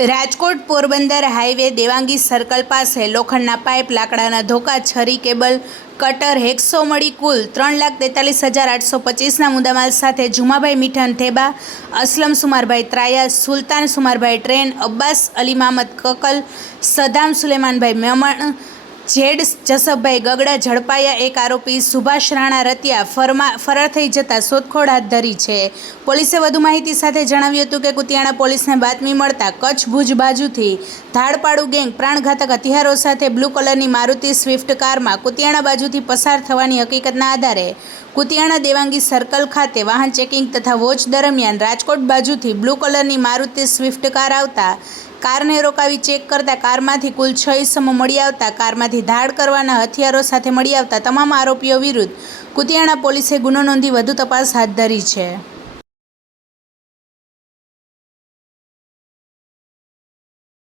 Rajkot Porbandar highway Devangi circle પાસે લોખંડના pipe, લાકડાના ધોકા, છરી, કેબલ, કટર, હેકસો મળી કુલ 3,43,825ના મુદ્દામાલ સાથે જુમાભાઈ મીઠાન થેબા, અસલમ સુમારભાઈ ત્રાયા, સુલતાન સુમારભાઈ train, Abbas Ali Mamad કકલ, Saddam સુલેમાનભાઈ Memon, zed જસબભાઈ ગગડા ઝડપાયા। એક આરોપી સુભાષ રાણા રતિયા ફરાર થઈ જતા શોધખોળ હાથ ધરી છે। પોલીસે વધુ માહિતી સાથે જણાવ્યું હતું કે કુતિયાણા પોલીસને બાતમી મળતા કચ્છ ભુજ બાજુથી ધાડપાડુ ગેંગ પ્રાણઘાતક હથિયારો સાથે બ્લુ કલરની મારુતિ સ્વિફ્ટ કારમાં કુતિયાણા બાજુથી પસાર થવાની હકીકતના આધારે કુતિયાણા દેવાંગી સર્કલ ખાતે વાહન ચેકિંગ તથા વોચ દરમિયાન રાજકોટ બાજુથી બ્લુ કલરની મારુતિ સ્વિફ્ટ કાર આવતા કારને રોકાવી ચેક કરતા કારમાંથી કુલ 6 ઇસમો મળી આવતા કારમાંથી ધાડ કરવાના હથિયારો સાથે મળી આવતા તમામ આરોપીઓ વિરુદ્ધ કુતિયાણા પોલીસે ગુનો નોંધી વધુ તપાસ હાથ ધરી છે।